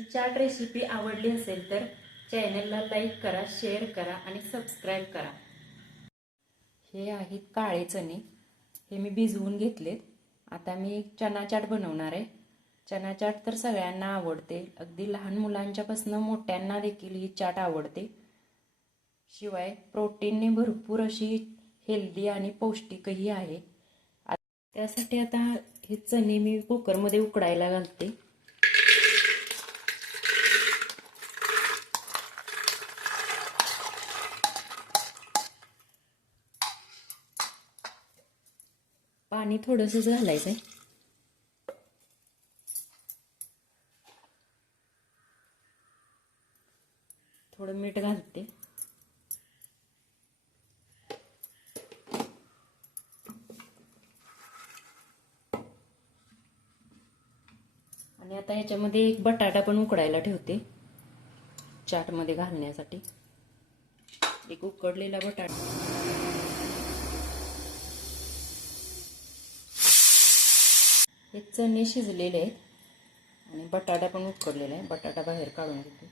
ही chaat recipe आवडली असेल तर चॅनलला लाईक करा शेअर करा आणि सबस्क्राईब करा. हे आहेत काळे चणे. हे मी भिजवून घेतलेत. आता मी चना चाट बनवणार आहे. चना चाट तर सगळ्यांना आवडते. अगदी लहान मुलांच्यापासून मोठ्यांना देखील ही चाट आवडते. शिवाय प्रोटीनने भरपूर अशी हेल्दी आणि पौष्टिकही आहे. त्यासाठी आता हे चणे मी कुकरमध्ये उकडायला घालते. पाणी थोडंसंच घालायचं आहे थोडं मीठ घालते. आणि आता ह्याच्यामध्ये एक बटाटा पण उकडायला ठेवते चाटमध्ये घालण्यासाठी. एक उकडलेला बटाटा. हे चणे शिजलेले आहेत आणि बटाटा पण उकडलेला आहे. बटाटा बाहेर काढून घेते.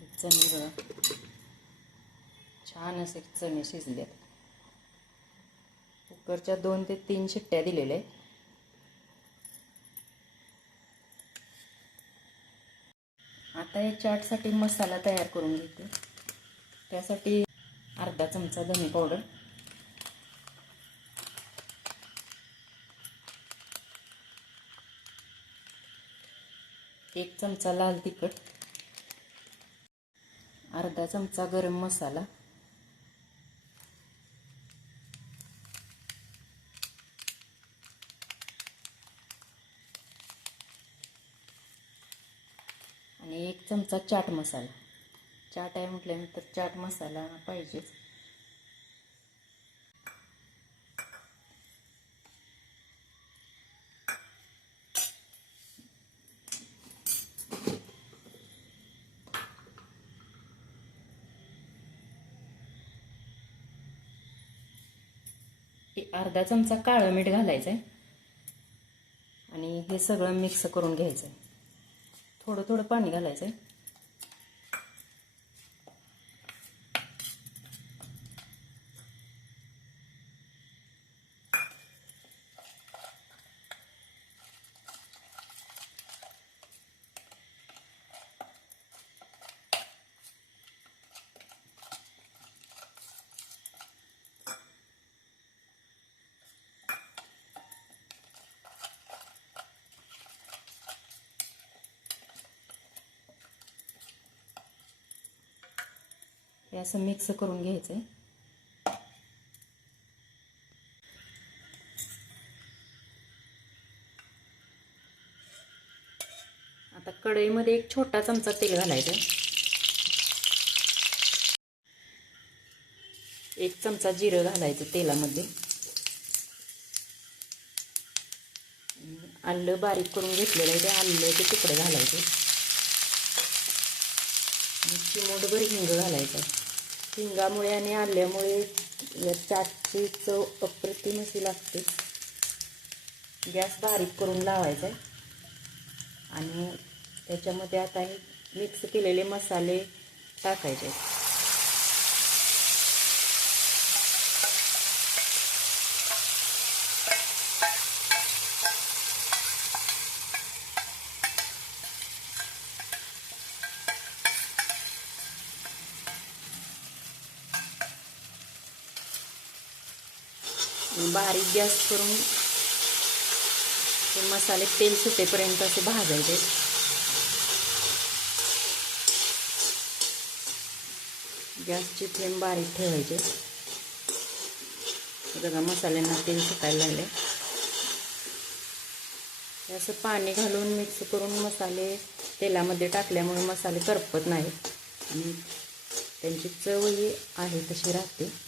हे चणे बघा. छान असे चणे शिजले आहेत. कुकरच्या दोन ते तीन शिट्ट्या दिलेल्या आहेत. आता या चाटसाठी मसाला तयार करून घेते. त्यासाठी अर्धा चमचा धने पावडर. एक चमचा लाल तिखट अर्धा चमचा गरम मसाला आणि एक चमचा चाट मसाला. चाट आहे म्हटल्यानंतर चाट मसाला पाहिजेच. अर्धा चमचा काळं मीठ घालायचं आहे आणि हे सगळं मिक्स करून घ्यायचं आहे थोडं थोडं पाणी घालायचं आहे असं मिक्स करून घ्यायचं. आहे आता कढईमध्ये एक छोटा चमचा तेल घालायचं. एक चमचा जिरं घालायचं तेलामध्ये. आलं बारीक करून घेतलेलं आहे ते आलं ते तुकडे घालायचे. चिमोटभर हिंग घालायचं. हिंगामुळे आणि आल्यामुळे या चाटची चव अप्रतिम अशी लागते. गॅस बारीक करून लावायचा आहे आणि त्याच्यामध्ये आता हे मिक्स केलेले मसाले टाकायचे. बारीक गॅस करून ते मसाले तेल सुटेपर्यंत असे भाजायचे. गॅसची फ्लेम बारीक ठेवायचे. बघा मसाल्यांना तेल सुटायला लागले. असं पाणी घालून मिक्स करून मसाले तेलामध्ये टाकल्यामुळे मसाले करपत नाहीत. आणि त्यांची चवही आहे तशी राहते.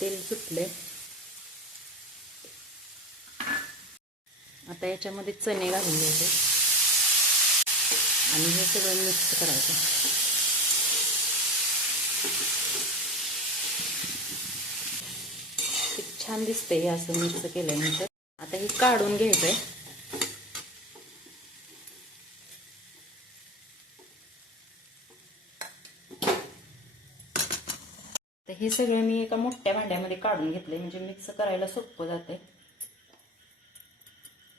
तेल सुटले आता याच्यामध्ये चणे घालून घ्यायचे. आणि हे सगळं मिक्स करायचं. छान दिसतंय हे असं मिक्स केल्यानंतर. आता हे काढून घ्यायचंय. तर हे सगळं मी एका मोठ्या भांड्यामध्ये काढून घेतलंय. म्हणजे मिक्स करायला सोपं जाते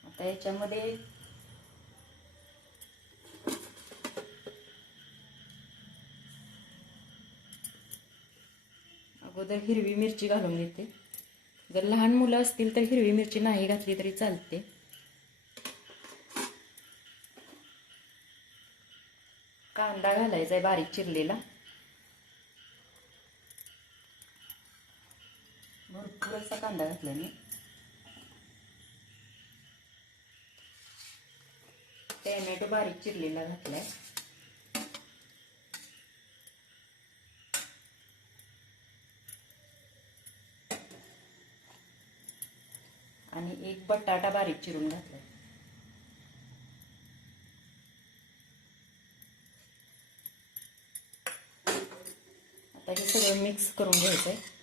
आता याच्यामध्ये अगोदर हिरवी मिरची घालून घेते. जर लहान मुलं असतील तर हिरवी मिरची नाही घातली तरी चालते. कांदा घालायचा आहे बारीक चिरलेला भरपूर असा कांदा घातला मी. टॅमॅटो बारीक चिरलेला घातलाय. आणि एक बटाटा बारीक चिरून घातलाय. आता हे सगळं मिक्स करून घ्यायचं आहे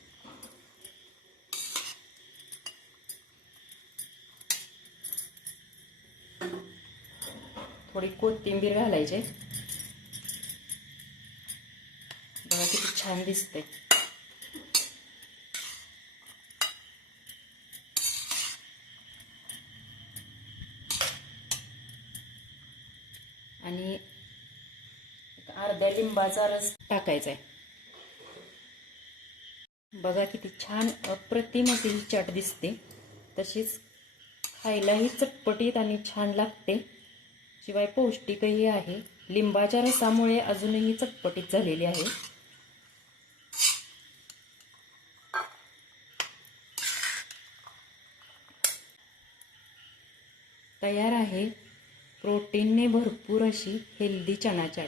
थोडी कोथिंबीर घालायचे. बघा किती छान दिसते आणि अर्ध्या लिंबाचा रस टाकायचा आहे बघा किती छान अप्रतिम अशी ही चाट दिसते. तशीच खायलाही चटपटीत आणि छान लागते. शिवाय पौष्टिकही आहे. लिंबाच्या रसामुळे अजूनही चटपटीत झालेली आहे. तयार आहे. प्रोटीनने भरपूर अशी हेल्दी चणाचाट